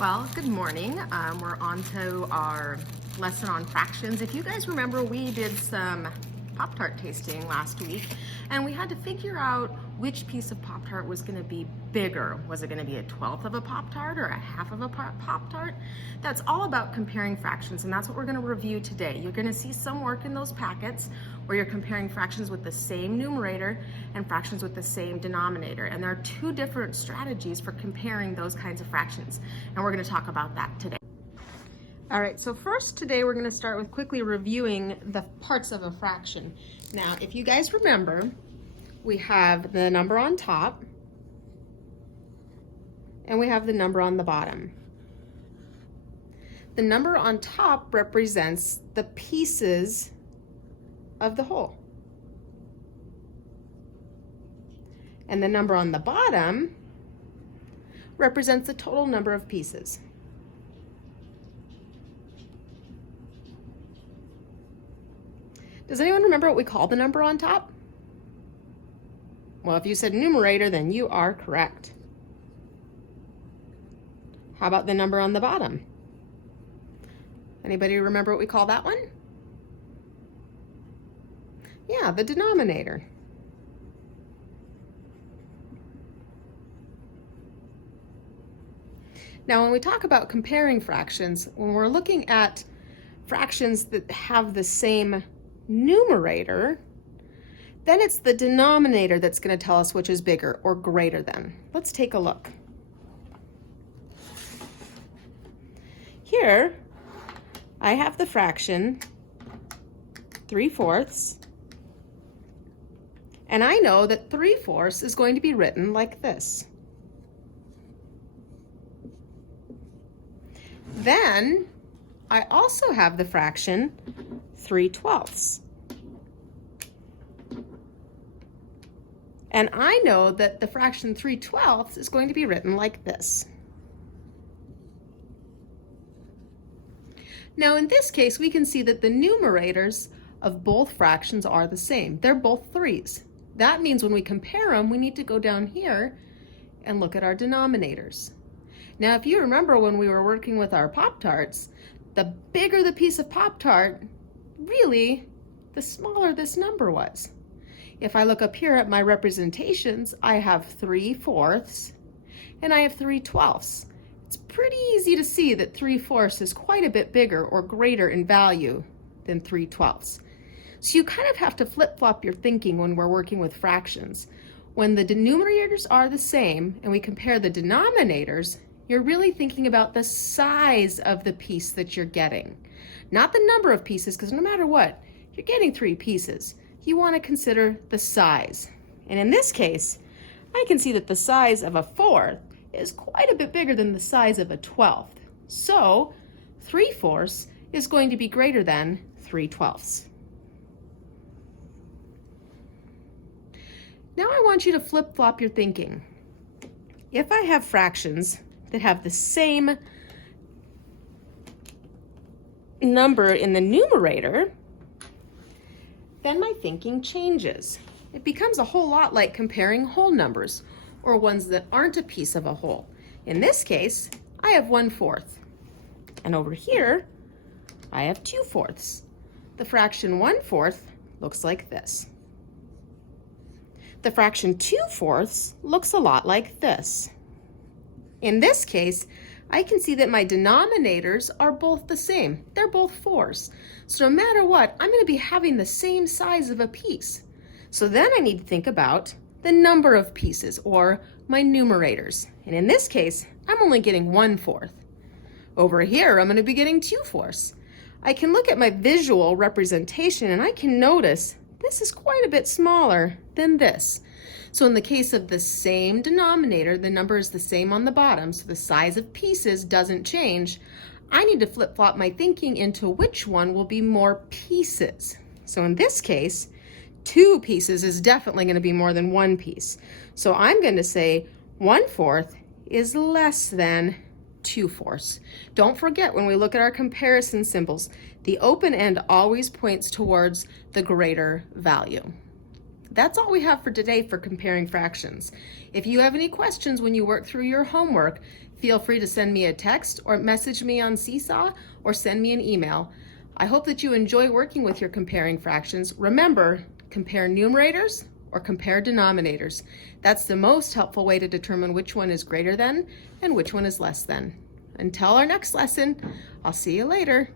Well, good morning. We're on to our lesson on fractions. If you guys remember, we did some Pop-Tart tasting last week, and we had to figure out which piece of Pop-Tart was going to be bigger. Was it going to be a 1/12 of a Pop-Tart or a half of a Pop-Tart? That's all about comparing fractions, and that's what we're going to review today. You're going to see some work in those packets where you're comparing fractions with the same numerator and fractions with the same denominator. And there are two different strategies for comparing those kinds of fractions, and we're going to talk about that today. All right, so first today we're going to start with quickly reviewing the parts of a fraction. Now, if you guys remember, we have the number on top and we have the number on the bottom. The number on top represents the pieces of the whole. And the number on the bottom represents the total number of pieces. Does anyone remember what we call the number on top? Well, if you said numerator, then you are correct. How about the number on the bottom? Anybody remember what we call that one? Yeah, the denominator. Now, when we talk about comparing fractions, when we're looking at fractions that have the same numerator, then it's the denominator that's going to tell us which is bigger or greater than. Let's take a look. Here, I have the fraction 3/4, and I know that 3/4 is going to be written like this. Then I also have the fraction 3/12. And I know that the fraction 3/12 is going to be written like this. Now in this case, we can see that the numerators of both fractions are the same. They're both 3's. That means when we compare them, we need to go down here and look at our denominators. Now, if you remember when we were working with our Pop-Tarts, the bigger the piece of Pop-Tart, really, the smaller this number was. If I look up here at my representations, I have 3/4 and I have 3/12. It's pretty easy to see that 3/4 is quite a bit bigger or greater in value than 3/12. So you kind of have to flip-flop your thinking when we're working with fractions. When the denominators are the same and we compare the denominators, you're really thinking about the size of the piece that you're getting, not the number of pieces, because no matter what, you're getting 3 pieces. You want to consider the size. And in this case, I can see that the size of a 1/4 is quite a bit bigger than the size of a 1/12. So 3/4 is going to be greater than 3/12. Now I want you to flip-flop your thinking. If I have fractions that have the same number in the numerator, then my thinking changes. It becomes a whole lot like comparing whole numbers, or ones that aren't a piece of a whole. In this case, I have 1/4. And over here, I have 2/4. The fraction 1/4 looks like this. The fraction 2/4 looks a lot like this. In this case, I can see that my denominators are both the same. They're both 4's. So no matter what, I'm going to be having the same size of a piece. So then I need to think about the number of pieces, or my numerators. And in this case, I'm only getting 1/4. Over here, I'm going to be getting 2/4. I can look at my visual representation and I can notice this is quite a bit smaller than this. So in the case of the same denominator, the number is the same on the bottom, so the size of pieces doesn't change. I need to flip-flop my thinking into which one will be more pieces. So in this case, 2 pieces is definitely going to be more than 1 piece. So I'm going to say 1/4 is less than 2/4. Don't forget, when we look at our comparison symbols, the open end always points towards the greater value. That's all we have for today for comparing fractions. If you have any questions when you work through your homework, Feel free to send me a text or message me on Seesaw or send me an email. I hope that you enjoy working with your comparing fractions. Remember, compare numerators or compare denominators. That's the most helpful way to determine which one is greater than and which one is less than. Until our next lesson, I'll see you later.